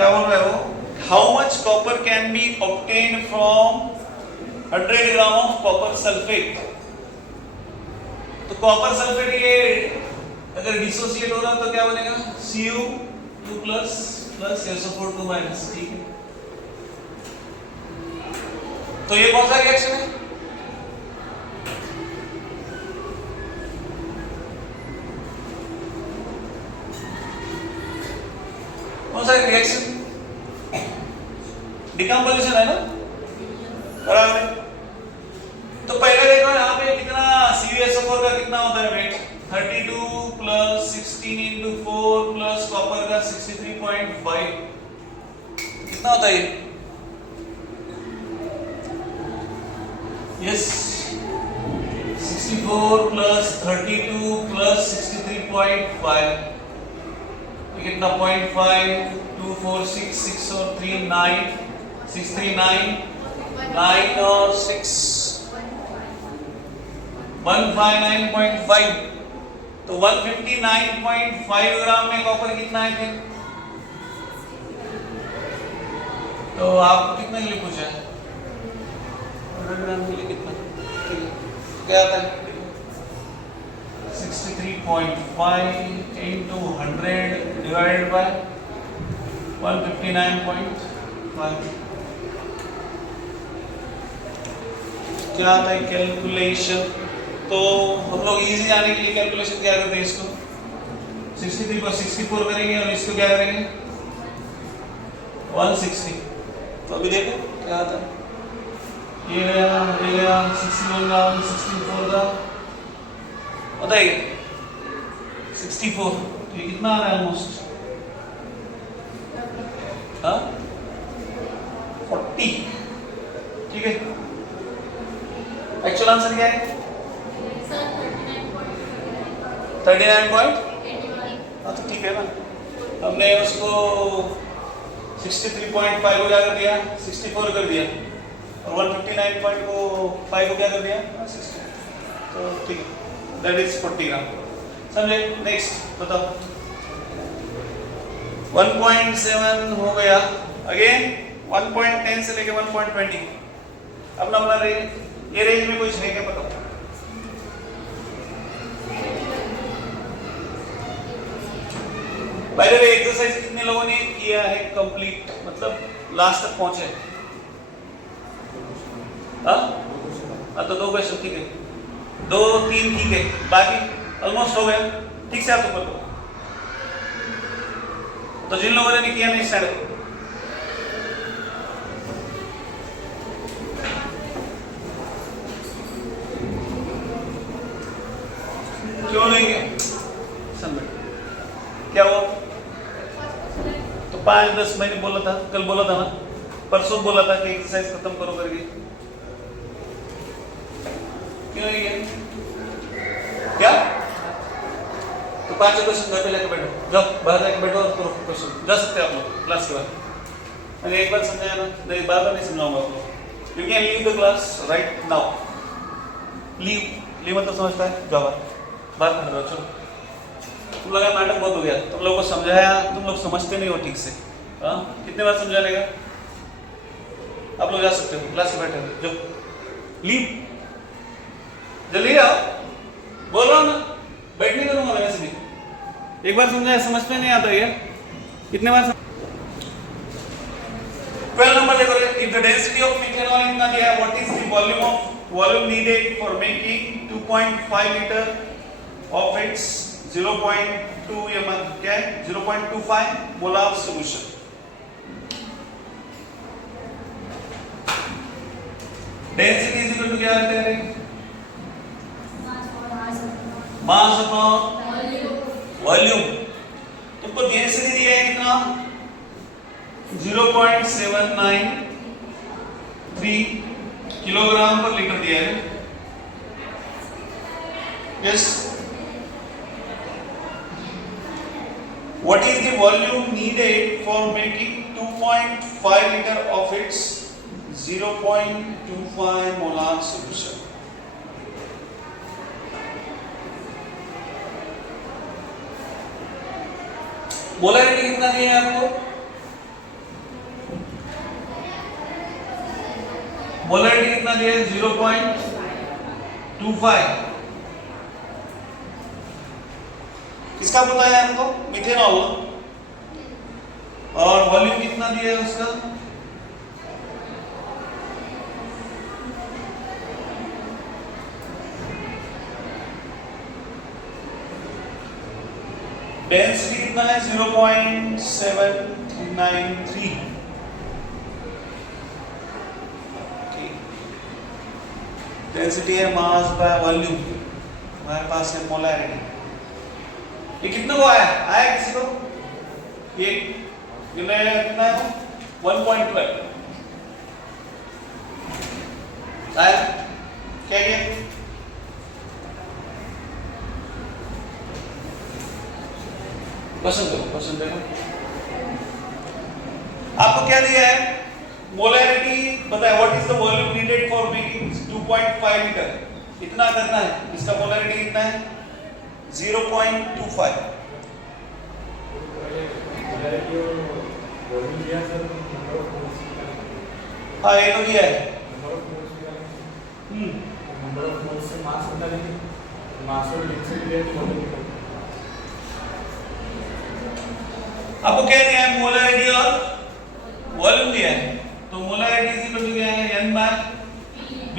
क्या बोल रहा है वो, how much copper can be obtain from 100 gram of copper sulphate. तो कॉपर सल्फेट ये अगर डिसोसिएट हो रहा तो क्या बनेगा, Cu2 प्लस SO4 माइनस, ठीक है। तो ये कौन सा रिएक्शन है, कौन सा रिएक्शन, डिकम्पोजिशन है ना, बराबर है। तो पहले देखो यहाँ पे कितना CuSO4 का कितना होता है weight, 32 plus 16 into 4 plus copper का 63.5, कितना होता है ये, यस 64 प्लस 32 प्लस 63.5, कितना 0.5 2 4 6 6 और 3 9 6 3 9 9 और 6 159.5, तो 159.5 ग्राम में कॉपर कितना है फिर, तो आपको कितने के लिए पूछा है, 100 ग्राम के लिए कितना, क्या आता है 63.5 into 100 divided by 159.5, क्या आता है कैलकुलेशन। तो हम लोग इजी आने के लिए कैलकुलेशन क्या करते हैं, इसको 63 को 64 करेंगे और इसको क्या करेंगे 160। तो अभी देखो क्या आता है, ये गया 61 ग्राम 64 का बताइए 64, तो ये कितना आ रहा है ऑलमोस्ट 40, ठीक है। एक्चुअल आंसर क्या है 39. हाँ तो ठीक है ना, हमने उसको 63.5 को क्या कर दिया 64 कर दिया और 159.5 को क्या कर दिया 60, तो ठीक है, दैट इज 40 ग्राम, समझे। नेक्स्ट बताओ 1.7 हो गया, अगेन 1.10 से लेके 1.20, अपना अपना रेंज, ये रेंज में कुछ है क्या बताओ, बाय द वे एक्सरसाइज कितने लोगों ने किया है कंप्लीट, मतलब लास्ट तक पहुंचे, हाँ तो 2 क्वेश्चन ठीक है, 2 3 ठीक है, बाकी ऑलमोस्ट हो गया, ठीक से आप ऊपर को। तो जिन लोगों ने किया नहीं साइड क्यों नहीं गया, क्या हुआ, तो 5-10 मैंने बोला था, कल बोला था ना, परसों बोला था कि एक्सरसाइज खत्म करो करके, क्यों नहीं गया, क्या, तो 5 क्वेश्चन घर पे लेकर बैठो, जाओ बाहर जाकर बैठो और करो क्वेश्चन, जा सकते हैं आप लोग क्लास के बाद। मैंने एक बार समझाया ना, नहीं बार बार नहीं समझाऊंगा आप लोग, you can leave the class right now, leave मतलब समझता है, जाओ बाहर खड़े रहो, चलो। तुम लोग का नाटक बहुत हो गया, तुम लोग को समझाया, तुम लोग समझते नहीं हो ठीक से, हाँ कितने बार समझाने का, आप लोग जा सकते हो क्लास में बैठे हो, जो लीव जल्दी आओ, बोल रहा हूँ ना, बैठ नहीं करूंगा मैं वैसे भी, एक बार समझाया समझते नहीं आता है, कितने बार 12 नंबर देखो, if the density of methanol इतना दिया है, what is the volume needed for making 2.5 litre of its 0.2 ml, क्या है 0.25 molar solution. Density is equal to क्या रहता है, मास अपॉन वॉल्यूम। तुमको डेंसिटी दिया है कितना 0.793 किलोग्राम पर लीटर दिया है, yes. What is the volume needed for making 2.5 liter of its 0.25 molar solution? Molarity कितना दिया है आपको मोलैरिटी कितना दिया है 0.25। किसका बताया है हमको? मिथेनॉल। और वॉल्यूम कितना दिया है उसका? डेंसिटी कितना है 0.793। डेंसिटी है मास बाय वॉल्यूम, हमारे पास है मोलैरिटी। ये कितना को आया? आया किसी को? ये कितना है? 1.12 आया। क्या ये? क्वेश्चन देखो, क्वेश्चन देखो। आपको क्या दिया है? मोलैरिटी बताया। What is the volume needed for making 2.5 litre? इतना करना है। इसका मोलैरिटी कितना है? 0.25। हाँ ये तो दिया है। आपको क्या दिया है? मोलैरिटी और वॉल्यूम दिया है। तो मोलैरिटी इज इक्वल टू क्या है? n by b।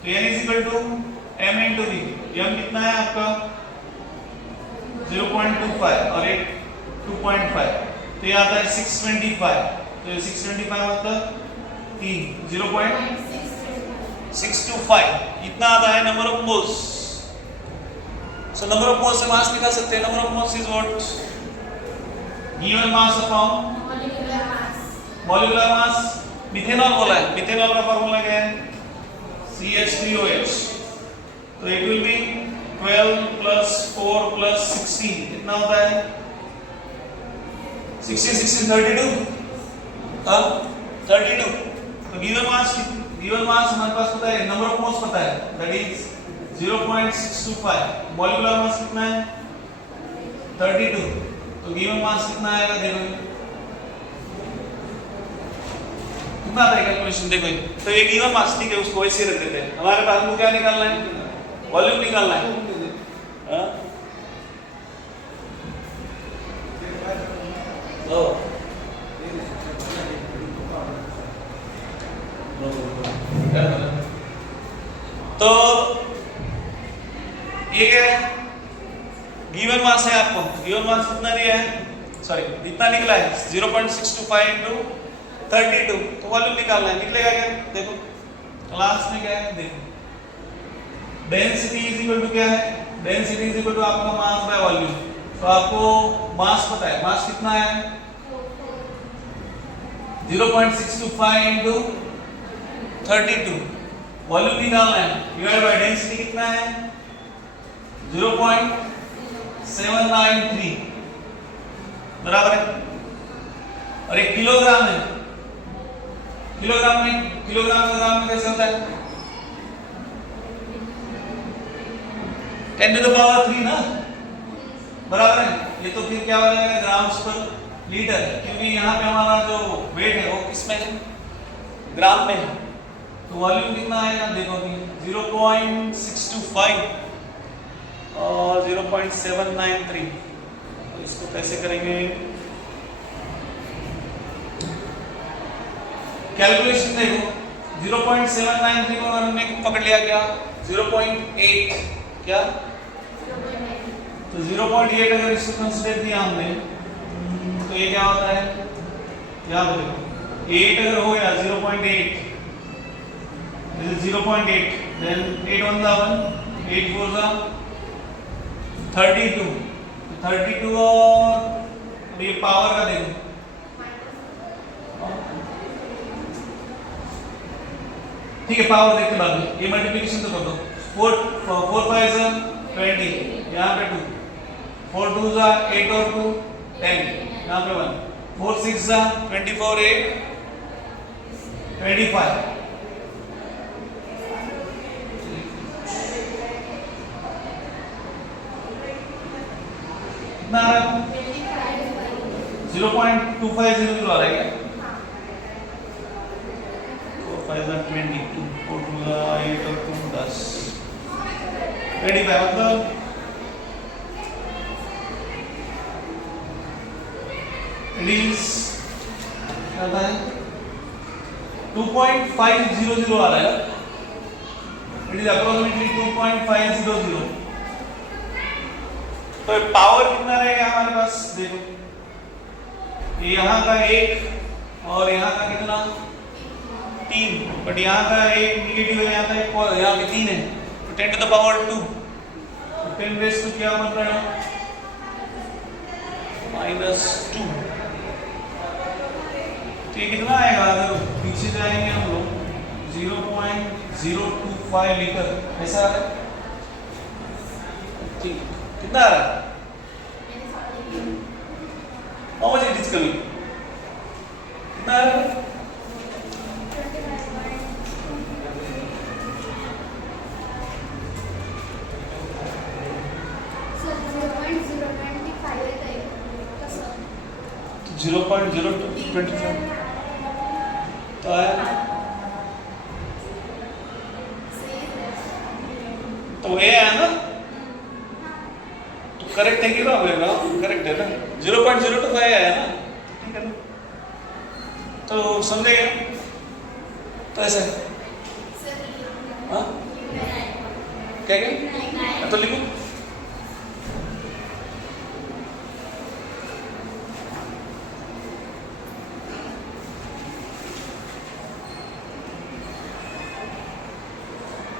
तो n is equal to m into v। m कितना है आपका? 0.25 और एक 2.5, तो ये आता है 625। तो ये 625 मतलब 3 0.625 इतना आता है number of moles. So number of moles से मास निकाल सकते हैं। Number of moles is what? Given mass upon molecular mass. Methanol बोला है, मिथेनॉल का फार्मूला क्या है? CH3OH। तो it will be 12 plus 4 plus 16 कितना होता है? 16 16 32। हाँ 32। तो गिवन मास हमारे पास पता है, नंबर ऑफ मोल्स पता है, दैट इज 0.625। मॉलिक्यूलर मास कितना है? 32। तो गिवन मास कितना आएगा? देखो कितना आता है कैलकुलेशन। देखो तो ये गिवन मास ठीक है, उसको वैसे ही रख देते हैं। हमारे पास हमको क्या निकालना है? वॉल्यूम निकालना है। हाँ तो ये क्या है? गिवन मास है आपको। गिवन मास कितना दिया है? सॉरी इतना निकला है 0.625 इनटू 32। तो वॉल्यूम निकालना है। निकलेगा क्या? देखो क्लास में क्या है, देखो डेंसिटी इज इक्वल टू क्या है? डेंसिटी इज इक्वल टू आपका मास बाय वॉल्यूम। तो आपको मास पता है, मास कितना है? 0.625 इनटू 32। वॉल्यूम निकालना है, डिवाइड बाय डेंसिटी कितना है? 0.793 बराबर है। और एक किलोग्राम है। किलोग्राम में ग्राम में कैसे होता है? 10 टू द पावर 3 ना, बराबर है। ये तो फिर क्या हो जाएगा? ग्राम्स पर लीटर, क्योंकि यहाँ पे हमारा जो वेट है वो किस में है? ग्राम में है। तो वॉल्यूम कितना आएगा? देखो 0.625 और 0.793। तो इसको कैसे करेंगे कैलकुलेशन? देखो 0.793 को हमने पकड़ लिया क्या? 0.8 क्या? तो 0.8 अगर इसको कंसीडर किया हमने तो ये क्या होता है? याद रखो 8 अगर हो गया 0.8, this is 0.8, then 8 1 जा 1, 8 4 जा 32। 32 और अब ये पावर का देखो, ठीक है पावर देखते बाद में। ये मल्टीप्लिकेशन तो कर दो। 4 5 जा 20, यहाँ पे 2, 4 2 जा 8 और 2 10, यहाँ पे 1, 4 6 जा 24 8 25। कितना 0.250 आ रहा है क्या? 4 5 इज 22 4 2 8 और 2 10 25 मतलब इट इज क्या आता है 2.500 आ रहा है. It is approximately 2.500. तो पावर कितना रहेगा हमारे पास देखो, यहाँ का 1 और यहाँ का कितना 3, बट यहाँ का 1 नेगेटिव है, यहाँ का 1 और यहाँ पे 3 है, तो 10 to the power 2, 10 raise to क्या बन रहा है -2. तो ये कितना आएगा अगर पीछे जाएंगे हम लोग 0.025 लीटर ऐसा आ रहा है. ठीक, कितना आ रहा है? How much it is coming? कितना आ रहा है? तो 0.025 तो आया तो ये है ना, तो करेक्ट है कि रॉन्ग है ना? करेक्ट है ना, 0.025 आया ना, ठीक है ना, तो समझे क्या? तो ऐसे हाँ क्या क्या तो लिखो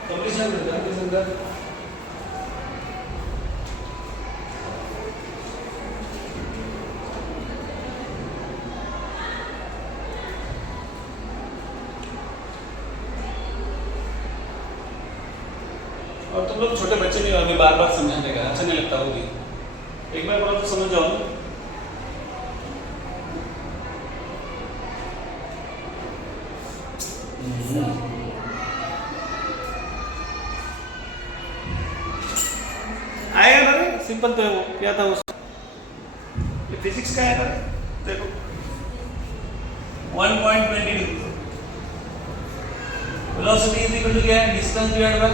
कंप्लीशन कर. और तुम लोग छोटे बच्चे नहीं हो, अभी बार बार समझाने का अच्छा नहीं लगता होगी. एक बार बोलो तो समझ जाओ. आएगा ना रे, सिंपल तो है वो. क्या था उस फिजिक्स का है ना, देखो 1.22 वेलोसिटी इज इक्वल टू क्या है, डिस्टेंस डिवाइडेड बाय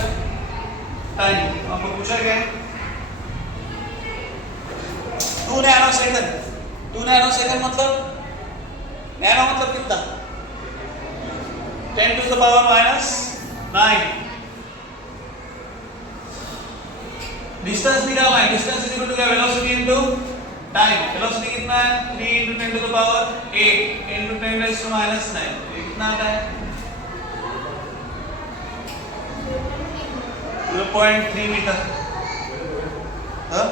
टाइम. आपको पूछा क्या है 2 नैनो सेकंड. 2 नैनो सेकंड मतलब नैनो मतलब कितना 10 to the power -9. डिस्टेंस निकालना है, डिस्टेंस इज इक्वल टू क्या वेलोसिटी इनटू टाइम. वेलोसिटी कितना है 3 into 10 to the power 8 into 10 raised to -9. ये कितना आता है 0.3 मीटर. हाँ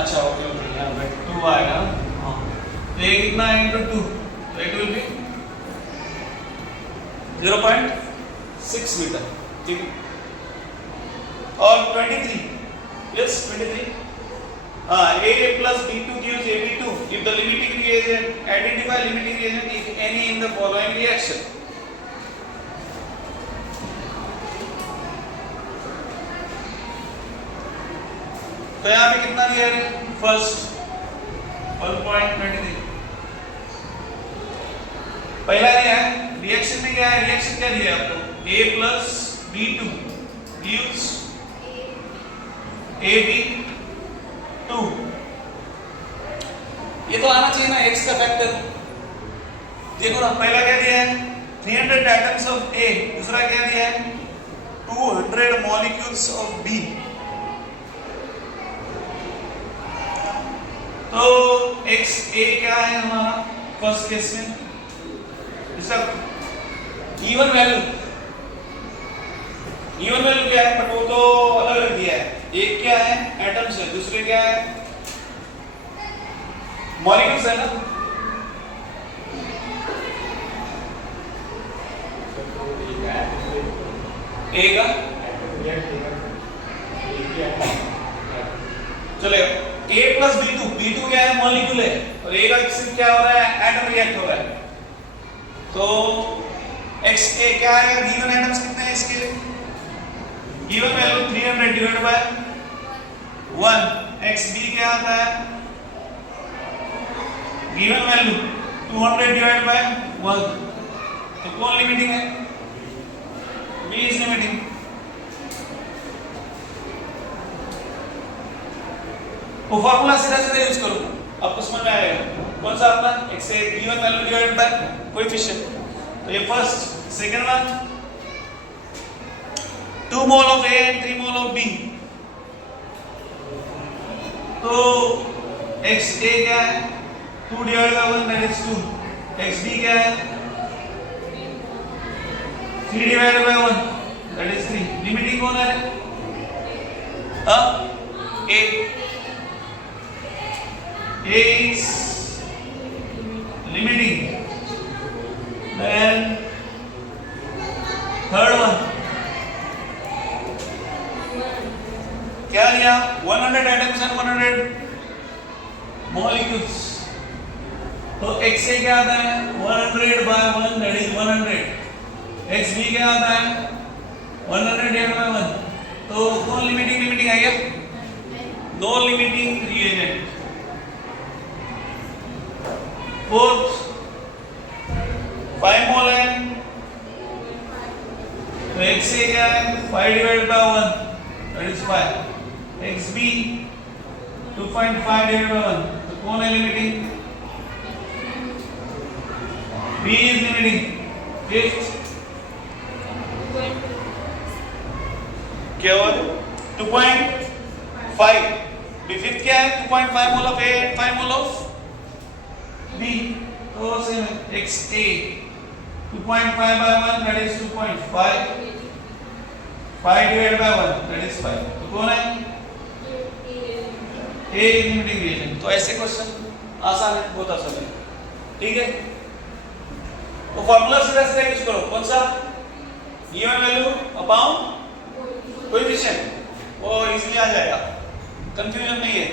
अच्छा ओके ओके, यहाँ पे 2 आएगा. हाँ तो ये कितना है into 2, तो it will be 0.6 मीटर. ठीक है. और 23 yes 23 हाँ A plus B2 gives AB2 if the limiting reagent identify limiting reagent if any in the following reaction. तो यहाँ पे कितना दिया है फर्स्ट 1.23. पहला दिया है रिएक्शन में क्या है, रिएक्शन क्या दिया है आपको A plus B2 gives AB2. ये तो आना चाहिए ना x का फैक्टर. देखो ना पहला क्या दिया है 300 एटम्स ऑफ A, दूसरा क्या दिया है 200 मॉलिक्यूल्स ऑफ B. तो x A क्या है हमारा फर्स्ट केस में, इसका इवन वैल्यू क्या है, बट वो तो अलग अलग दिया है. एक क्या है एटम्स है, दूसरे क्या है मॉलिक्यूल्स है ना. ए का चलेगा. A plus B2 क्या है मॉलिक्यूल है, और A का सिर्फ क्या हो रहा है एटम रिएक्ट हो रहा है. तो XA क्या आएगा, गिवन एटम्स कितने हैं इसके, given value 300 divided by 1. XB क्या आता है गिवन वैल्यू 200 डिवाइड बाय 1, तो कौन लिमिटिंग है? b is limiting. वो फॉर्मूला सीधा सीधा यूज करो, आपको समझ में आएगा। कौन सा अपना x से b1 value divide by coefficient, तो ये first, second one 2 mole of a and 3 mole of b, तो x a क्या है 2 divide by 1 that is 2, x b क्या है 3 divide by 1 that is 3। Limiting कौन है? a is limiting, then third one क्या लिया 100 atoms and 100 molecules, तो x से क्या आता है 100 by 1 that is 100, x b क्या आता है 100 divided by 1, तो कौन लिमिटिंग है क्या? No limiting reagent. Fourth 5 mole है, तो x से क्या है 5 divide by 1 that is 5, xb 2.5 divide by 1, तो कौन है limiting? b is limiting. Fifth क्या हुआ 2.5, फिफ्थ क्या है 2.5 mole of a and 5 mole of b, तो सेम है x a 2.5 by 1 that is 2.5, 5 divided by 1 that is 5, तो कौन है a लिमिटिंग रिएजेंट। तो ऐसे क्वेश्चन आसान है, बहुत आसान है, ठीक है। तो फार्मूला सीधा सीधा यूज करो, कौन सा गिवन वैल्यू अपॉन कोएफिशिएंट, वो इजीली आ जाएगा, कंफ्यूजन नहीं है।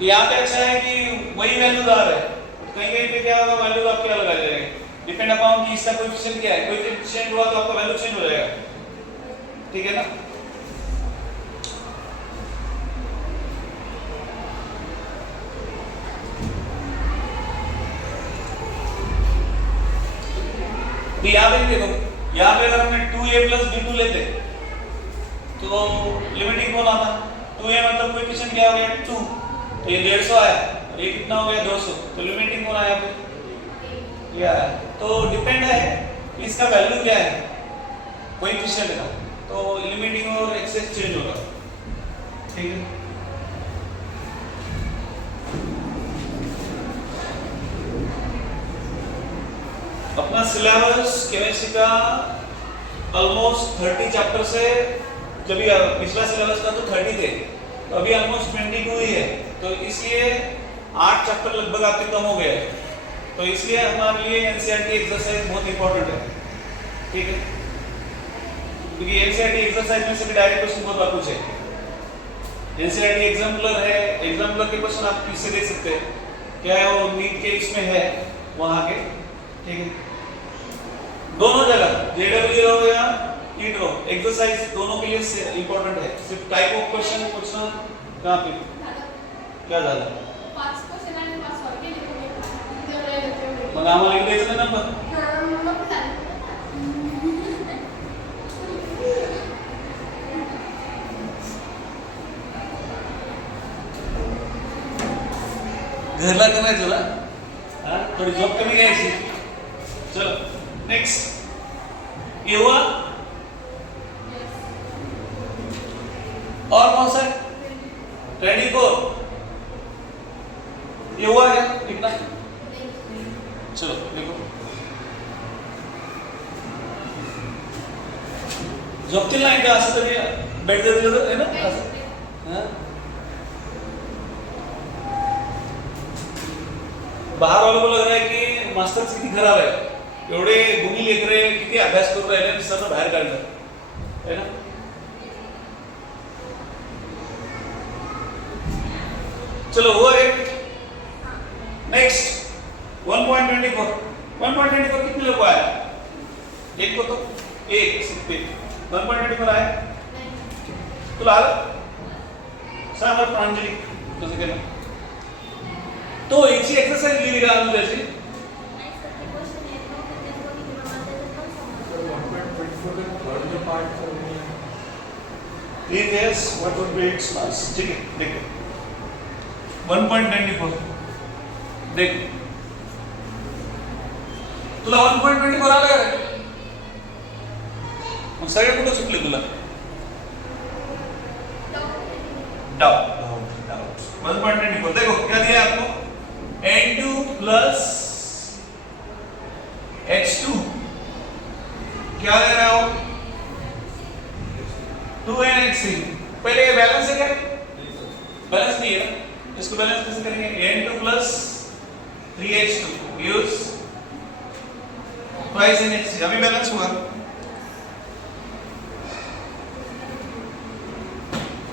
यहाँ पे अच्छा है कि वही वैल्यू आ रहा है, कहीं कहीं पे क्या होगा वैल्यू आपके अलग आ जाएंगे, डिपेंड अपॉन कि इसका कोएफिशिएंट क्या है, कोएफिशिएंट हुआ तो आपका वैल्यू चेंज हो जाएगा, ठीक है ना। तो यहाँ पे देखो, यहाँ पे अगर हमने 2a plus b2 लेते तो लिमिटिंग कौन आता? 2a मतलब कोएफिशिएंट क्या हो गया 2, तो ये 150 आया और ये कितना हो गया 200, तो लिमिटिंग कौन आया फिर? ये आया। तो डिपेंड है इसका वैल्यू क्या है कोएफिशिएंट का, तो लिमिटिंग और एक्सेस चेंज होगा, ठीक है। अपना सिलेबस केमिस्ट्री का ऑलमोस्ट 30 चैप्टर से, जब पिछला सिलेबस का तो 30 थे, तो अभी ऑलमोस्ट 22 ही है, तो इसलिए 8 चैप्टर लगभग आपके कम हो गए, तो इसलिए हमारे लिए एनसीईआरटी एक्सरसाइज बहुत इंपॉर्टेंट है, ठीक है, क्योंकि एनसीईआरटी एक्सरसाइज में से भी डायरेक्ट क्वेश्चन बहुत बार पूछे। एनसीईआरटी एग्जाम्पलर है, एग्जाम्पलर के क्वेश्चन आप इससे देख सकते हैं, क्या है वो नीट के इसमें है वहां के, ठीक है। दोनों जगह जेडब्ल्यू रो या नीट रो एक्सरसाइज दोनों के लिए इंपॉर्टेंट है, सिर्फ टाइप ऑफ क्वेश्चन पूछना कहां पे क्या ज्यादा 5 क्वेश्चन आणि 5 सॉल्व केले तेवढे मग आम्हाला लिख द्यायचं ना नंबर। घरला करायचं ना, थोड़ी जॉब कमी घ्यायची। चलो नेक्स्ट ये हुआ और कौन सा 24 ये हुआ क्या कितना? चलो देखो झोपतील नाही का असं तरी बेड जर दिलं तर है ना असं हां बाहर वालों को लग रहा है कि मास्टर्स किती खराब है, एवढे गुणी लेकरे किती अभ्यास करून राहिले आणि सर्व बाहेर काढलं है ना। चलो हुआ एक नेक्स्ट 1.24 कितने लोग आया? एक को तो एक सिर्फ 1.24 आया तुला आलं सांग बरं प्रांजली कसं केलं तो याची एक्सरसाइज लिहिली का अजून त्याची? It is what would be its mass. ठीक है, देखो 1.24 देख तुला 1.24 आलं का रे? मग सगळे कुठं सुटले तुला? डाउट 1.24 देखो क्या दिया है आपको? N2 plus H2 क्या दे रहे हो? 2NH3 पहले ये बैलेंस है क्या? बैलेंस नहीं है ना, इसको बैलेंस कैसे करेंगे? N2 plus 3H2 use twice NH3 अभी बैलेंस हुआ।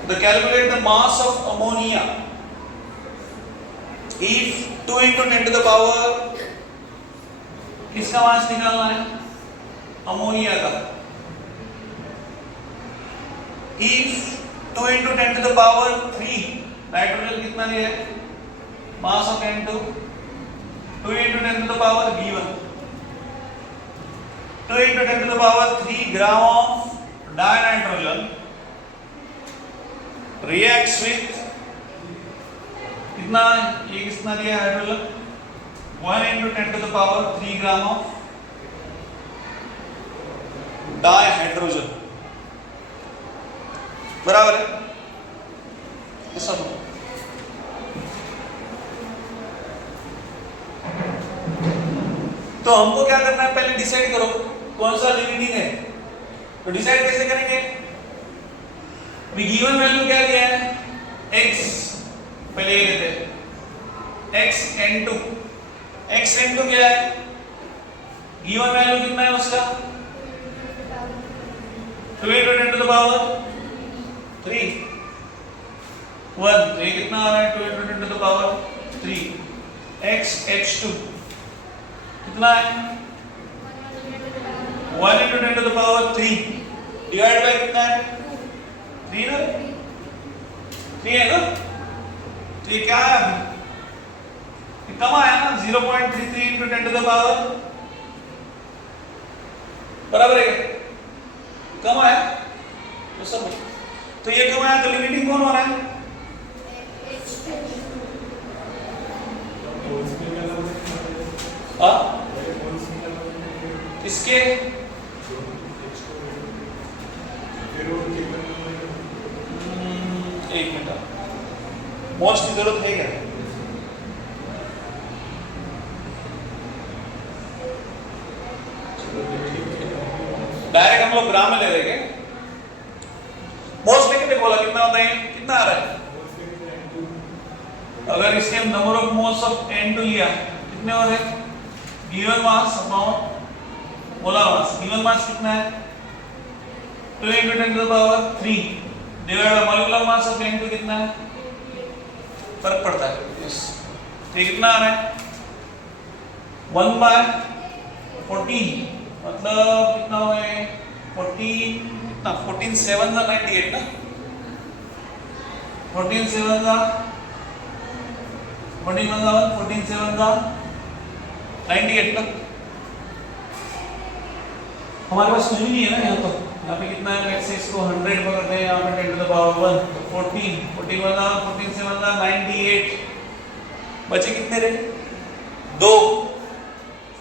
The calculate the mass of ammonia if 2 into 10 to the power किसका मास निकालना है? अमोनिया का। If 2 into 10 to the power 3 nitrogen कितना दिया है? Mass of N2 2 into 10 to the power V1 2 into 10 to the power 3 gram of dinitrogen reacts with कितना? ये कितना दिया है hydrogen? 1 into 10 to the power 3 gram of dihydrogen बराबर है? ये सब तो हमको क्या करना है? पहले डिसाइड करो कौन सा लिमिटिंग है। तो डिसाइड कैसे करेंगे? अभी गिवन वैल्यू क्या दिया है? x पहले ये लेते हैं x n2 क्या है? गिवन वैल्यू कितना है उसका? 2 into 10 to the power 3 1 ये कितना आ रहा है? 2 into 10 to the power 3 x h2 कितना है? 1 into 10 to the power 3 divide by कितना है? 3 ना 3 है ना? तो ये क्या है? ये कम आया ना 0.33 into 10 to the power बराबर है क्या? कम आया तो सब तो ये कम आया तो लिमिटिंग कौन हो रहा है? इसके एक मिनट मोल्स की जरूरत है क्या? डायरेक्ट हम लोग ग्राम में ले लेंगे। मोल्स लेके बोला कितना होता है? कितना आ रहा है? अगर इसके number of moles of N2 लिया कितने हो रहे? Given mass upon molar mass. Given mass कितना है? 2 into 10 to the power 3 divide by molecular mass of N2 कितना है? फर्क पड़ता है। यस तो ये कितना आ रहा है? 1 by 14 मतलब कितना हुआ है? 14 कितना? 14 7 का 98 ना? 14 7 का 14 1 का 14 7 का 98 ना? हमारे पास कुछ भी नहीं है ना यहाँ तो। यहाँ पे कितना है? लेट्स से इसको 100 पकड़ते हैं, यहाँ पे 10 to the power 1 तो 14 14 1 का 14 7 का 98 बचे कितने रहे? 2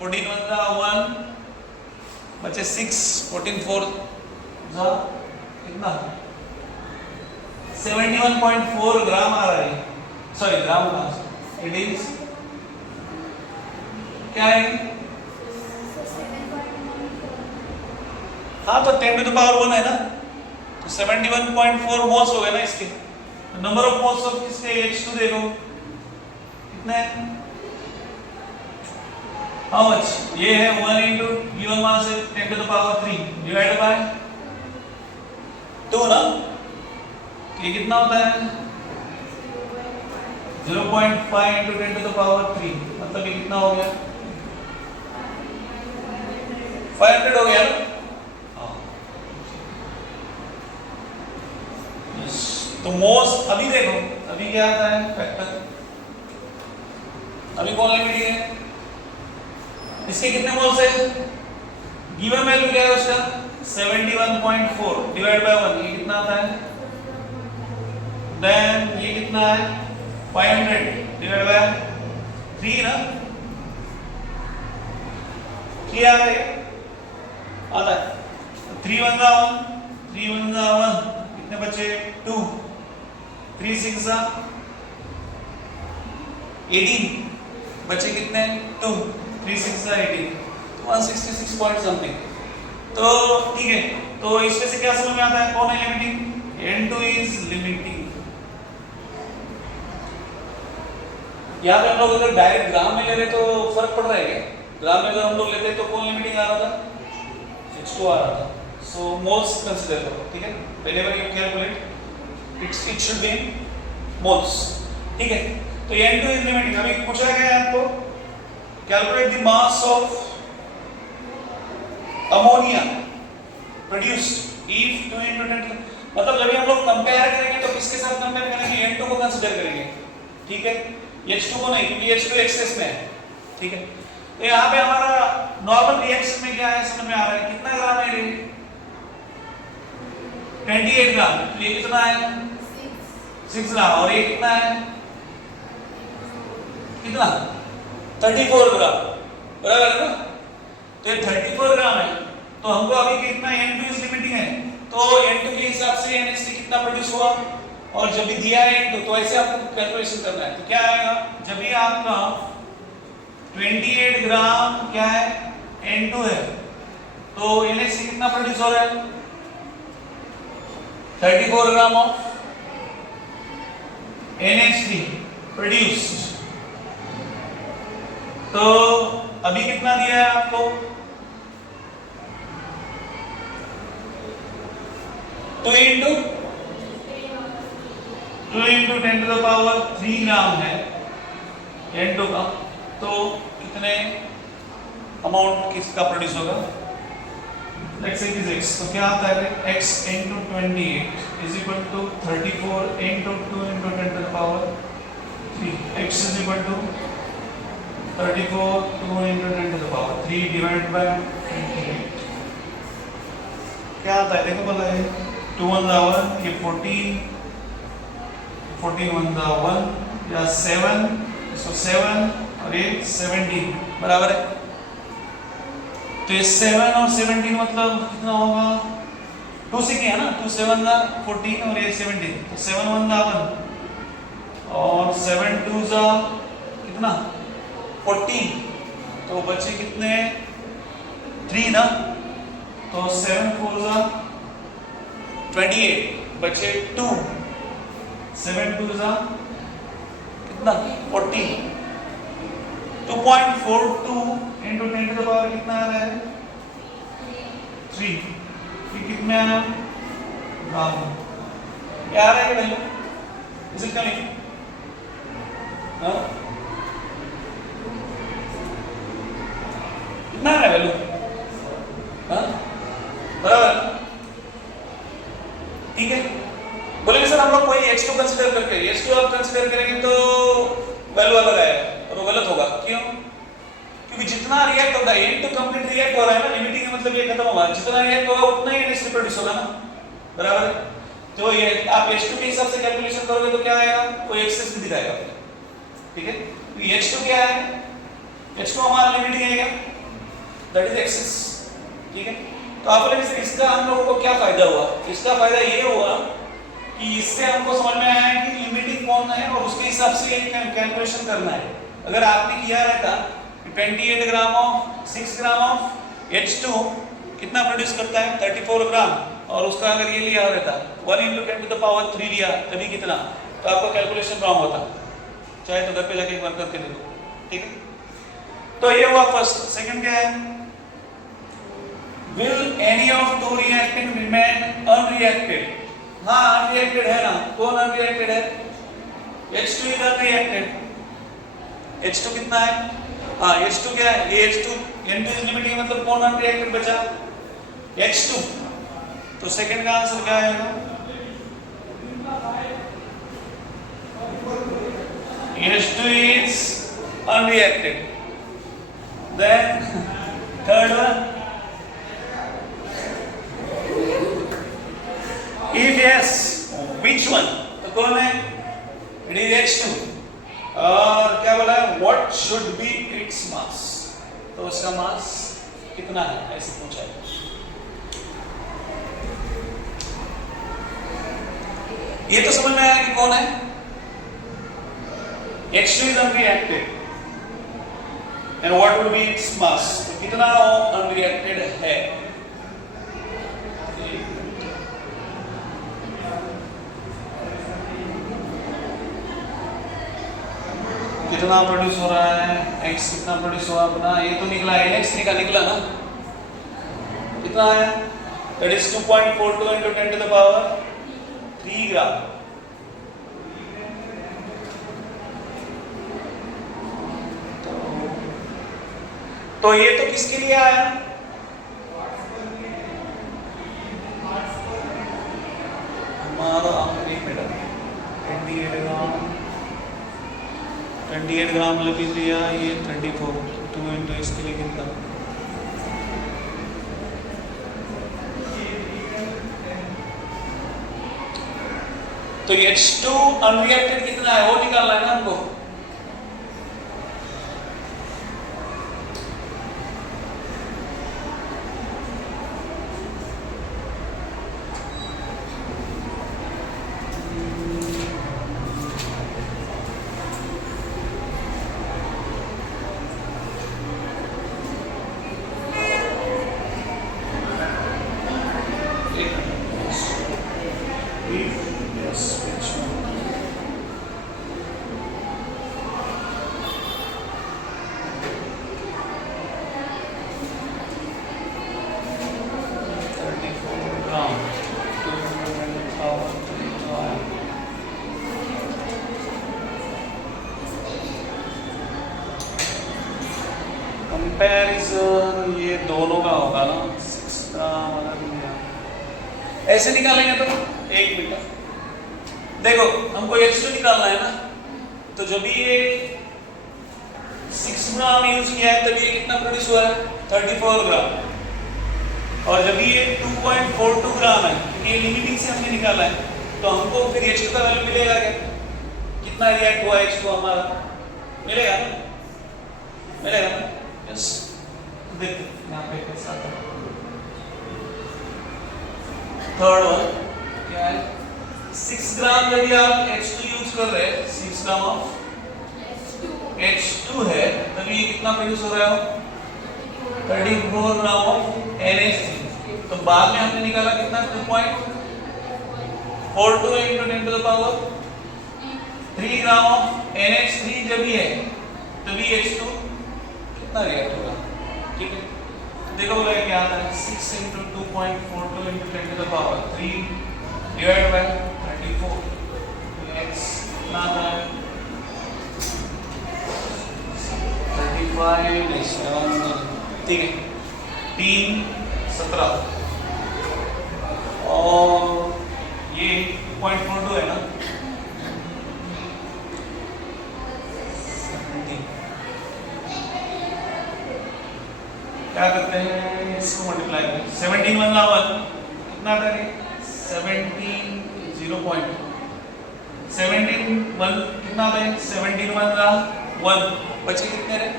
14 1 का 1 बचे 6 14 4 का कितना? 71.4 ग्राम आ रहा है। सॉरी ग्राम का इट इज क्या है? हाँ तो 10 to the power 1 है ना, तो 71.4 मोल्स हो गए ना इसके। नंबर ऑफ मोल्स ऑफ इसके H2 देखो कितना है? How much? ये है 1 into गिवन मास है 10 to the power 3 divided by 2 ना? ये कितना होता है? 0.5 into 10 to the power 3 मतलब ये कितना हो गया? 500 हो गया ना? तो मोल्स अभी देखो अभी क्या आता है फैक्टर अभी कौन लिमिटिंग है? इसके कितने मोल्स है? गिवन वैल्यू क्या है उसका? 71.4 डिवाइड बाय 1, ये कितना आता है? देन ये कितना है? 500 डिवाइड बाय 3 ना, क्या आ रहा है? आता है 3 1 जा 1, 3 1 जा 1, कितने बचे? 2, 3 6 जा 18, बचे कितने? 2, 3 6 जा 18, 166 पॉइंट समथिंग। तो ठीक है, तो इसमें से क्या समझ में आता है? कौन है लिमिटिंग? N2 is limiting. यहाँ पे हम लोग अगर डायरेक्ट ग्राम में ले रहे तो फर्क पड़ रहा है क्या? ग्राम में अगर हम लोग लेते तो कौन लिमिटिंग आ रहा था? H2 आ रहा था। सो मोल्स कंसीडर करो, ठीक है? Whenever you calculate it should be moles, ठीक है? तो N2 इज लिमिटिंग। अभी पूछा गया है आपको calculate the mass of ammonia produced if 2 into 10, मतलब जब हम लोग कंपेयर करेंगे तो किसके साथ कंपेयर करेंगे? N2 को कंसीडर करेंगे, ठीक है? H2 को नहीं, क्योंकि H2 एक्सेस में है, ठीक है? तो यहाँ पे हमारा नॉर्मल रिएक्शन में क्या है समझ में आ रहा है? कितना ग्राम है ये? 28 ग्राम। तो ये कितना है? 6 ग्राम। और ये कितना है? कितना? 34 ग्राम, बराबर है ना? तो ये 34 ग्राम है। तो हमको अभी कितना N2 इज लिमिटिंग है, तो N2 के हिसाब से NH3 कितना प्रोड्यूस हुआ, और जब भी दिया है N2 तो ऐसे आपको कैलकुलेशन करना है। तो क्या आएगा? जब भी आपका 28 ग्राम क्या है? N2 है, तो NH3 कितना प्रोड्यूस हो रहा है? 34 ग्राम ऑफ NH3 प्रोड्यूस्ड। तो अभी कितना दिया है आपको? 2 into 10 to the power 3 ग्राम है N2 का। तो कितने अमाउंट किसका प्रोड्यूस होगा? लेट्स से इज x, तो क्या आता है? x into 28 is equal to 34 into 2 into 10 to the power 3, x is equal to 34 2 into 10 to the power 3 divided by 28, क्या आता है? देखो भला, ये 2 1 जा 1, ये 14 1 जा 1 या 7, इसको 7 और ये 17, बराबर है। तो ये 7 और 17 मतलब कितना होगा? 2 से किया ना, 2 7 जा 14 और ये 17, तो 7 1 जा 1 और 7 2 जा कितना? 14, तो बचे कितने? 3 ना, तो 7 4 जा 28, बचे 2, 7 2 जा कितना? 40, 2.42 into 10 to the power कितना आ रहा है? 3, ये कितना आया? ग्राम। क्या आ रहा है वैल्यू? Is it coming? हाँ, कितना आ रहा है वैल्यू? हाँ, बराबर, ठीक है? बोलेंगे सर हम लोग कोई H2 कंसीडर करके, H2 आप कंसीडर करेंगे तो वैल्यू अलग आएगा, और वो गलत होगा। क्यों? क्योंकि जितना रिएक्ट होगा, N2 कंप्लीट रिएक्ट हो रहा है ना, लिमिटिंग का मतलब ये खत्म होगा, जितना रिएक्ट होगा उतना ही NH3 प्रोड्यूस होगा ना, बराबर है? तो ये आप H2 के हिसाब से कैलकुलेशन करोगे तो क्या आएगा? कोई एक्सेस भी दिखाएगा, ठीक है? तो H2 क्या है? H2 हमारा लिमिटिंग है क्या? दैट इज एक्सेस, ठीक है? तो आप बोलेंगे सर इसका हम लोगों को क्या फायदा हुआ? इसका फायदा ये हुआ कि इससे हमको समझ में आया कि लिमिटिंग कौन है और उसके हिसाब से कैलकुलेशन करना है। अगर आपने किया रहता 28 gram of 6 gram of H2 कितना प्रोड्यूस करता है? 34 ग्राम, और उसका अगर ये लिया रहता 1 into 10 to the power 3 लिया, तभी कितना? तो आपका कैलकुलेशन रॉन्ग होता। चाहे तो घर पे जाके एक बार करके देखो, ठीक है? तो ये हुआ फर्स्ट। सेकंड क्या है? Will any of two reactant remain unreacted? हाँ, unreacted है ना? कौन unreacted है? H2 is unreacted. H2 कितना है? हाँ, H2 क्या है? ये H2 N2 is limiting, मतलब कौन unreacted बचा? H2। तो सेकंड का आंसर क्या आएगा? H2 is unreacted. Then third one, if yes, which one? तो कौन है? It is H2. और क्या बोला है? What should be its mass? तो उसका मास कितना है? ऐसे पूछा है. ये तो समझ में आया कि कौन है? H2 is unreacted. And what will be its mass? तो कितना वो unreacted है? कितना प्रोड्यूस हो रहा है? X कितना प्रोड्यूस हुआ अपना? ये तो निकला NX निकला ना? कितना आया? That is 2.42 into 10 to the power 3 ग्राम. तो ये तो किसके लिए आया? हमारा एक मिनट 28 ग्राम लगी लिया, ये 34 2 इंटू इसके लिए कितना? तो H2 अनरिएक्टेड कितना है वो निकालना है ना हमको. कंपैरिजन ये दोनों का होगा ना. 6 ग्राम अलग नहीं. ऐसे निकालेंगे तो एक मिनट देखो, हमको H2 निकालना है ना. तो जब ये 6 ग्राम यूज किया है तब ये कितना प्रोड्यूस हुआ है? 34 ग्राम. और जब ये 2.42 ग्राम है, ये लिमिटिंग से हमने निकाला है, तो हमको फिर H2 का वैल्यू मिलेगा क्या? कितना रिएक्ट हुआ H2 हमारा? मिलेगा ना? मिलेगा ना? यस. देखो यहाँ पे कैसा आता है. थर्ड वन क्या है? 6 ग्राम जब आप H2 यूज कर रहे हैं, 6 ग्राम ऑफ H2 है, तभी ये कितना प्रोड्यूस हो रहा है? 34 ग्राम ऑफ NH3. तो बाद में हमने निकाला कितना? 2.42 into 10 to the power 3 gram of NH3 जब ये है, तभी H2 कितना रिएक्ट होगा? ठीक है. देखो बोला क्या आता है? 6 into 2.42 into 10 to the power 3 divided by 34. X कितना आता है? 35 7. ठीक है. 3 17 और ये 2.42 है ना. 17. क्या करते हैं? इसको मल्टीप्लाई करें. 17 1 कितना आता है? 17 0.2. 17 1 कितना आता है? 17 1 बचे कितने रहे?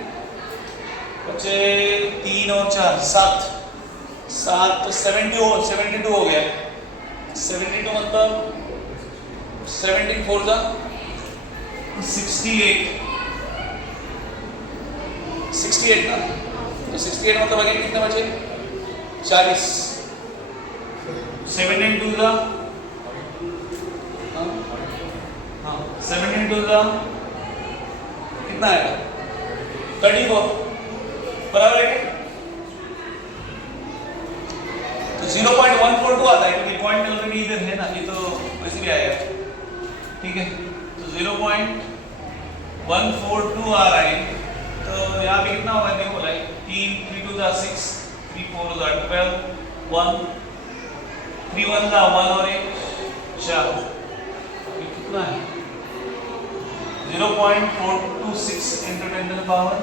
बचे 3 और 4 7. 7 तो 72 हो गया. 72 मतलब 17 4 68 ना. तो 68 मतलब अगेन कितने बचे? 40. 17 2 17 2 कितना आएगा? 34 बराबर है. तो 0.142 आता है क्योंकि पॉइंट ऑलरेडी इधर है ना. ये तो वैसे भी आएगा. ठीक है. तो 0.142 आ रहा है. तो यहाँ पे कितना होगा? देखो बोला 3 3 2 6 3 4 12 1 3 1 1 और 1 4. ये कितना है? 0.426 into 10 to the power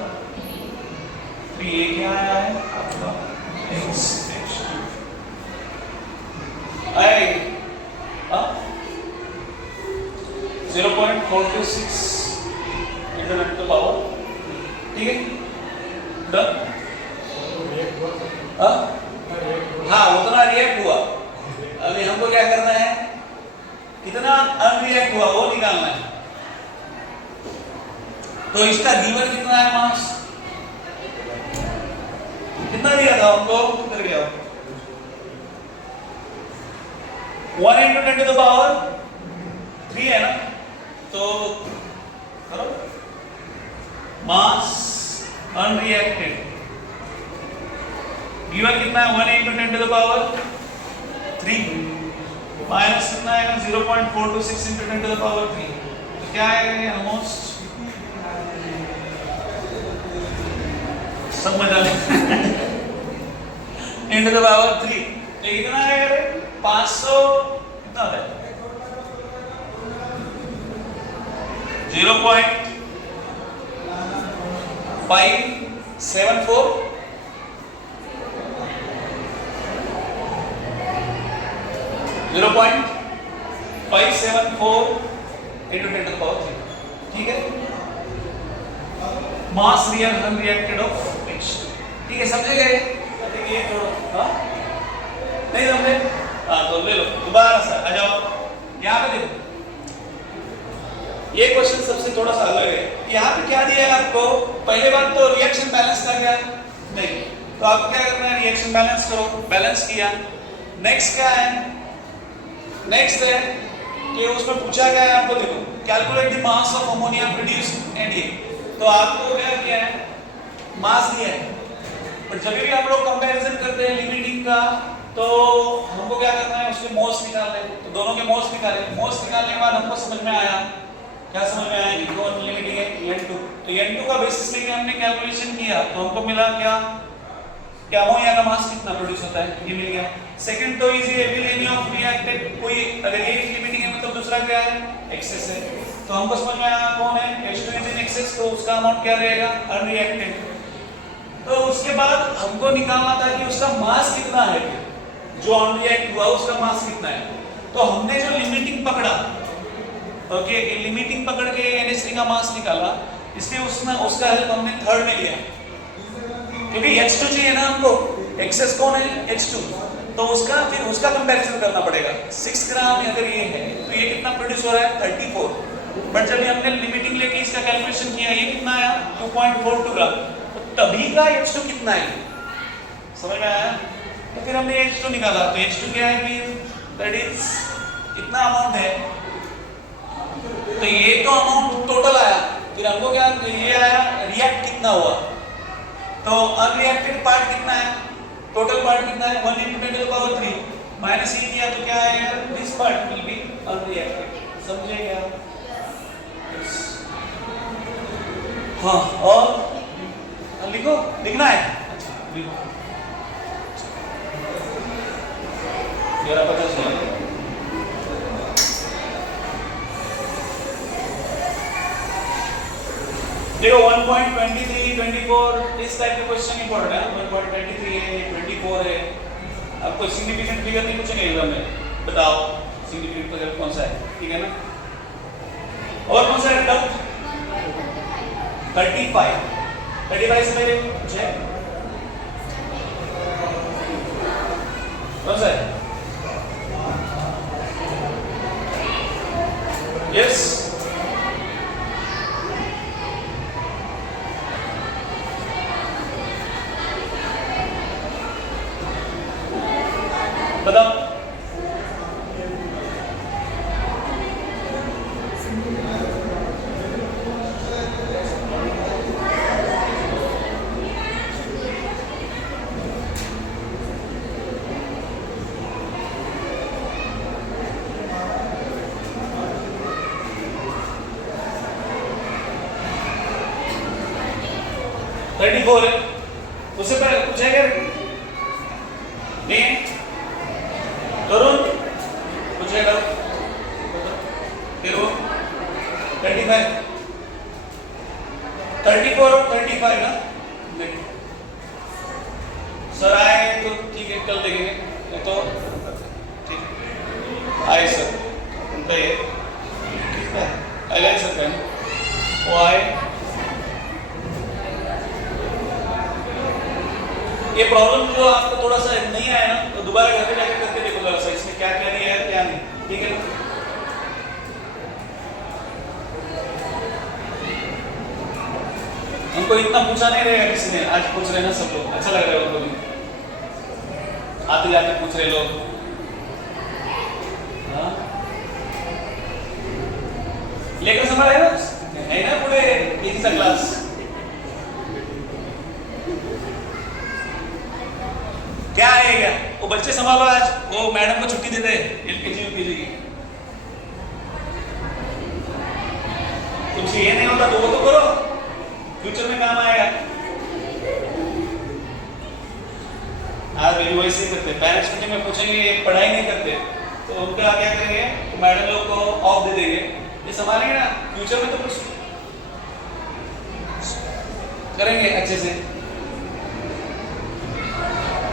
3 ये क्या आया है आपका x आया ये 0.426 into 10 to the power ठीक है डन हाँ उतना रिएक्ट हुआ अभी हमको क्या करना है कितना अनरिएक्ट हुआ वो निकालना है तो इसका गिवन कितना है मास कितना दिया था हमको कितना दिया 1 into 10 to the power 3 है ना तो करो मास अनरिएक्टेड गिवन कितना है 1 into 10 to the power 3 minus कितना आएगा 0.426 into 10 to the power 3 तो क्या आएगा ये ऑलमोस्ट सब मजा ले into the power 3 तो कितना आएगा रे 500 कितना होता है 0.574 0.574 into 10 to the power 3 ठीक है मास रियल अनरिएक्टेड ऑफ H ठीक है समझे गए ये छोड़ो हाँ नहीं समझे हाँ तो ले लो दोबारा से आ जाओ यहाँ पे देखो ये क्वेश्चन सबसे थोड़ा सा अलग है यहाँ पे क्या दिया है आपको पहले बार तो रिएक्शन बैलेंस था क्या नहीं तो आपको क्या करना है रिएक्शन बैलेंस करो बैलेंस किया नेक्स्ट क्या है नेक्स्ट है कि उसमें पूछा गया है आपको देखो calculate the mass of ammonia produced and ये तो आपको क्या किया है मास दिया है पर जब भी हम लोग कंपैरिजन करते हैं लिमिटिंग का तो हमको क्या करना है उसके मोल्स निकालने हैं तो दोनों के मोल्स निकाले मोल्स निकालने के बाद हमको समझ में आया क्या समझ में आया कि कौन लिमिटिंग है N2 तो N2 का बेसिस लेके हमने कैलकुलेशन किया तो हमको मिला क्या कि अमोनिया का मास कितना प्रोड्यूस होता है ये मिल गया सेकंड तो इजी एबिलिटी ऑफ रिएक्टेड कोई अगर ये लिमिटिंग है मतलब दूसरा क्या है एक्सेस है तो हमको समझ में आया कौन है H2 इज इन एक्सेस तो उसका अमाउंट क्या रहेगा अनरिएक्टेड तो उसके बाद हमको निकालना था कि उसका मास कितना है जो अनरिएक्ट हुआ उसका मास कितना है तो हमने जो लिमिटिंग पकड़ा ओके ये लिमिटिंग पकड़ के NH3 का मास निकाला इसलिए उसका हेल्प हमने थर्ड में लिया क्योंकि H2 चाहिए ना हमको एक्सेस कौन है H2 तो उसका फिर उसका कंपैरिजन करना पड़ेगा 6 ग्राम अगर ये है तो ये कितना प्रोड्यूस हो रहा है 34 बट जब हमने लिमिटिंग लेके इसका कैलकुलेशन किया ये कितना आया 2.42 ग्राम तो तभी का H2 कितना है समझ में आया तो फिर हमने H2 निकाला तो H2 क्या है फिर दैट इज कितना अमाउंट है तो ये तो अमाउंट टोटल आया फिर हमको क्या ये आया रिएक्ट कितना हुआ तो अनरिएक्टेड पार्ट कितना है टोटल पार्ट कितना है 1 into 10 to the power 3 minus ये किया तो क्या आएगा this part will be unreacted समझे क्या हाँ और लिखो लिखना है अच्छा लिखो 11:50 देखो 1.23 24 इस टाइप के क्वेश्चन इंपॉर्टेंट है 1.23 है 24 है आपको सिग्निफिकेंट फिगर नहीं पूछेंगे एग्जाम में बताओ सिग्निफिकेंट फिगर कौन सा है ठीक है ना और कौन सा है डाउट 35 से पहले कुछ है कौन सा है यस बताओ है उससे पहले कुछ है क्या नहीं करुण कुछ है फिर वो 35 34 और 35 ना, सर आए तो ठीक है, कल देखेंगे, नहीं तो ठीक है आए सर, उनका ये आए सर का वो आए। ये प्रॉब्लम जो आपको थोड़ा सा नहीं आया ना, तो दोबारा घर पे जाकर करके देखो जरा सा, इसमें क्या क्या नहीं है क्या नहीं, ठीक है ना। उनको इतना पूछा नहीं रहेगा किसी ने, आज पूछ रहे हैं ना सब लोग, अच्छा लग रहा है उनको भी, आते जाते पूछ रहे लोग। हाँ लेकर संभाल है ना पूरे केजी सा क्लास। क्या है क्या वो बच्चे संभालो, आज वो मैडम को छुट्टी दे दे एलकेजी यूकेजी की। कुछ ये नहीं होता तो वो तो करो, फ्यूचर में काम आएगा। आज मेरी वैसे ही करते, पेरेंट्स मीटिंग में पूछेंगे पढ़ाई नहीं करते तो उनका क्या करेंगे, तो मैडम लोग को ऑफ दे देंगे, ये संभालेंगे ना, फ्यूचर में तो कुछ करेंगे अच्छे से।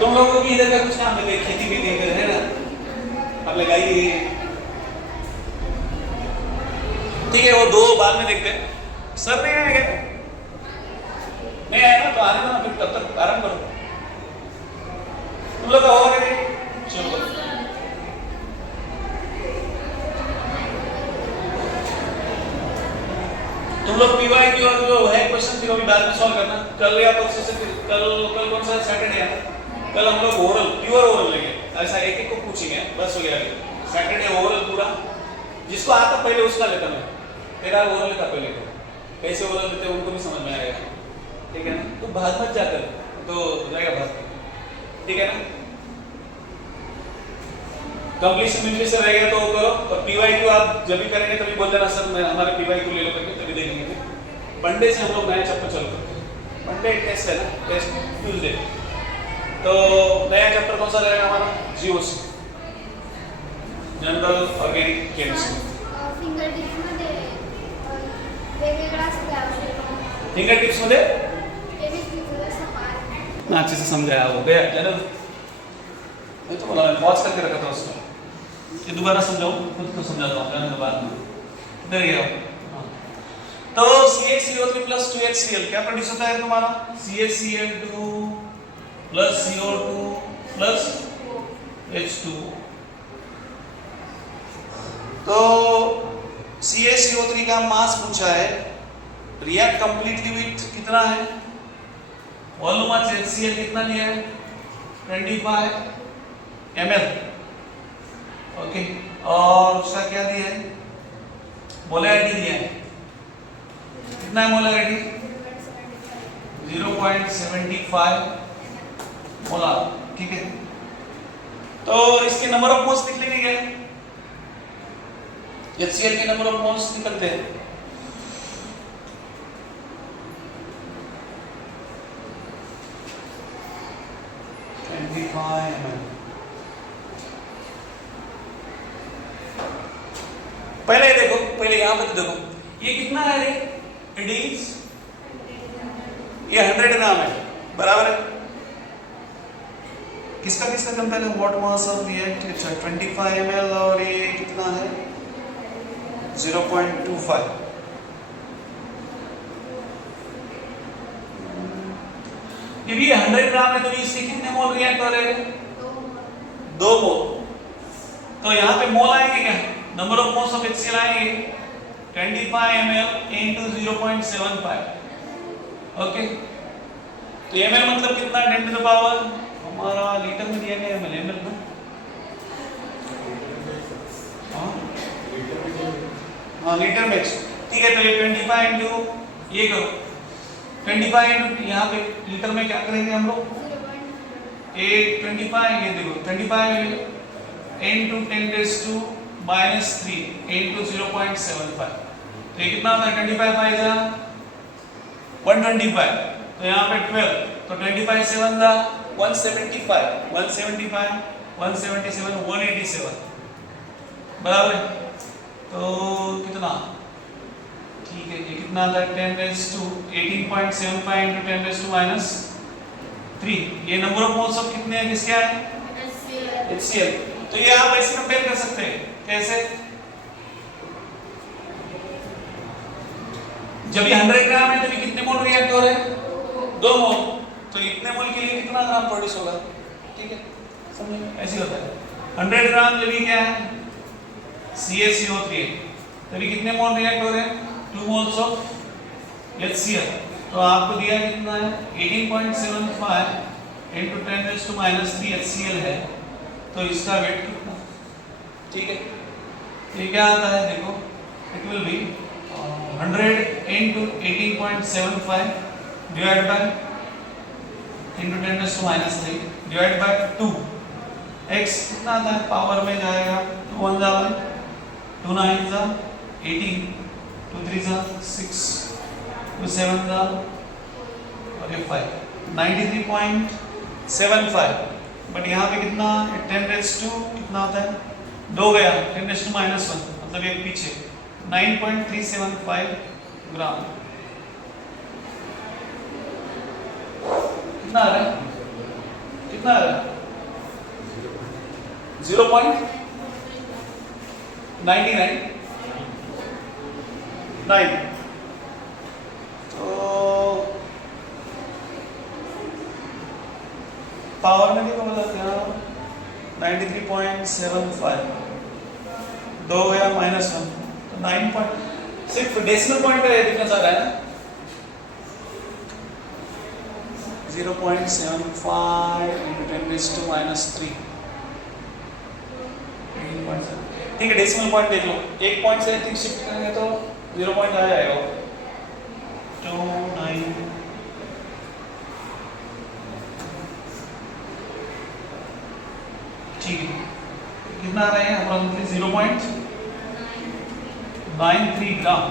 तुम लोगों की इधर का कुछ काम नहीं, खेती भी नहीं कर है ना, अब लगाइए, ठीक है। वो दो बाद में देखते हैं, सर नहीं आएगा, नहीं आएगा तो आने दो ना, फिर तब तक आराम करो। तुम लोग का होगा नहीं, चलो तुम लोग पीवाई की और जो है क्वेश्चन थी वो भी बाद में सॉल्व करना, कल या परसों से। कल कौन सा सैटरडे है, कल हम लोग ओरल, प्योर ओरल लेंगे, ऐसा एक एक को पूछेंगे, बस हो गया। सैटरडे ओरल पूरा, जिसको आता पहले उसका लेता मैं, तेरा ओरल का पहले को, कैसे ओरल देते हैं उनको भी समझ में आएगा, ठीक है ना। तो भाग मत जाकर तो जाएगा भाग, ठीक है ना। कंप्लीशन मिनटली से रहेगा तो करो, और पीवाई को आप जब भी करेंगे तभी बोल देना सर मैं हमारे पीवाई को ले लो करके, तभी देखेंगे। मंडे से हम लोग नया चैप्टर चालू करते हैं, मंडे टेस्ट है ना, टेस्ट ट्यूसडे, तो नया चैप्टर कौन सा रहेगा हमारा, GOC, general organic chemistry. Finger tips मध्ये अच्छे से समझाया, हो गया जनरल, नहीं तो बोला पॉज करके रखा था उसको, ये दोबारा समझाऊं, खुद को समझाता हूँ जाने के बाद में, इधर गया। तो CaCO3 प्लस 2HCl क्या प्रोड्यूस होता है तुम्हारा, CaCl2 plus CO2 plus H2। तो CaCO3 का मास पूछा है, रिएक्ट कंप्लीटली विथ कितना है, वॉल्यूम ऑफ HCl कितना लिया है, 25 ml, ओके। और उसका क्या दिया है, मोलैरिटी दिया है, कितना है मोलैरिटी, 0.75 मोलार, ठीक है। तो इसके नंबर ऑफ मोल्स निकलेंगे क्या, HCl के नंबर ऑफ मोल्स निकलते हैं, पहले देखो, पहले यहां पर देखो ये कितना है रे, इट इज ये 100 ग्राम है, बराबर है। किसका किसका कंपेयर है, व्हाट मास ऑफ रिएक्ट, अच्छा 25 ml और ये कितना है 0.25। जब ये 100 ग्राम है तो इससे कितने मोल रिएक्ट हो रहे हैं, 2 मोल। तो यहाँ पे मोल आएंगे क्या, number of moles of HCl आएंगे 25 ml into 0.75, ओके। तो ml मतलब कितना, 10 to the power, हमारा लीटर में दिया गया ml ना, हाँ लीटर में, ठीक है। तो ये 25 into ये करो 25 into यहाँ पे लीटर में क्या करेंगे हम लोग, 25 ये देखो 25 into 10⁻³ into 0.75, तो ये कितना होता है, 25 5 जा 125, तो यहाँ पे 12, तो 25 7 जा 175, 175 177 187, बराबर है। तो कितना ठीक है, ये कितना आता है 10 raise to 18.75 into 10 raise to minus 3। ये नंबर ऑफ मोल्स ऑफ कितने हैं, किसके हैं? HCl। तो ये आप ऐसे कंपेयर कर सकते हैं, कैसे? जब ये 100 ग्राम है तभी कितने मोल रिएक्ट हो रहे हैं? 2 मोल। तो इतने मोल के लिए कितना ग्राम प्रोड्यूस होगा? ठीक है, समझ ऐसे होता है। 100 ग्राम जब ये क्या है CaCO3 है, तभी कितने मोल रिएक्ट हो रहे हैं? 2 मोल्स ऑफ HCl। तो आपको दिया कितना है 18.75 into 10 raised to minus 3 HCl है, तो इसका वेट कितना? ठीक है, ये क्या आता है देखो, it will be 100 into 18.75 divided by into 10 raised to minus 3 divided by 2। x कितना आता है, पावर में जाएगा 2 1 जा 2 9 जा 18, 2 3 जा 6, 2 7 जा और ये 5, 93.75। बट यहाँ पे कितना 10 रेज़ टू कितना होता है, 2 गया 10 रेज़ टू माइनस 1, मतलब एक पीछे 9.375 ग्राम। कितना आ रहा है, कितना आ रहा है? 0.99 तो पावर में देखो मतलब क्या 93.75, 2 या -1 तो 9 पॉइंट, सिर्फ डेसिमल पॉइंट का डिफरेंस आ रहा है ना, 0.75 into 10 raised to minus 3। ठीक है, डेसिमल पॉइंट देख लो, एक पॉइंट से थिंग शिफ्ट करेंगे तो 0 पॉइंट आ जाएगा 29। ठीक है, कितना आ रहा है अप्रोक्सीमेटली 0.93 ग्राम।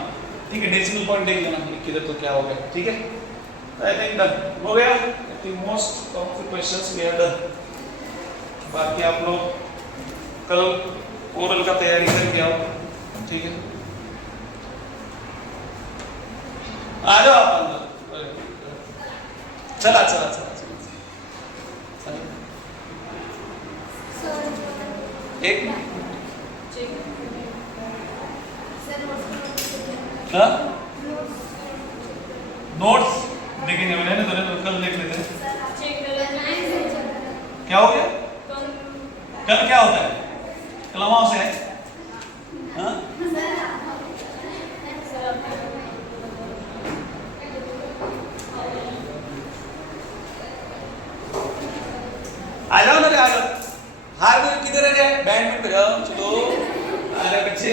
ठीक है, डेसिमल पॉइंट देख लेना किधर तो क्या हो गया। ठीक है, आई थिंक डन हो गया। I think most of the questions we have done. बाकी आप लोग कल ओरल का तैयारी करके आओ। ठीक है, आ जाओ आप अंदर। चला चला चला एक नोट्स देखेंगे मैंने तो कल देख लेते हैं। क्या हो गया कल, क्या होता है कलमाओं से है? हाँ? आ जाओ ना, आ जाओ। हार किधर है? बैंड में जाओ, चलो आ रहे बच्चे।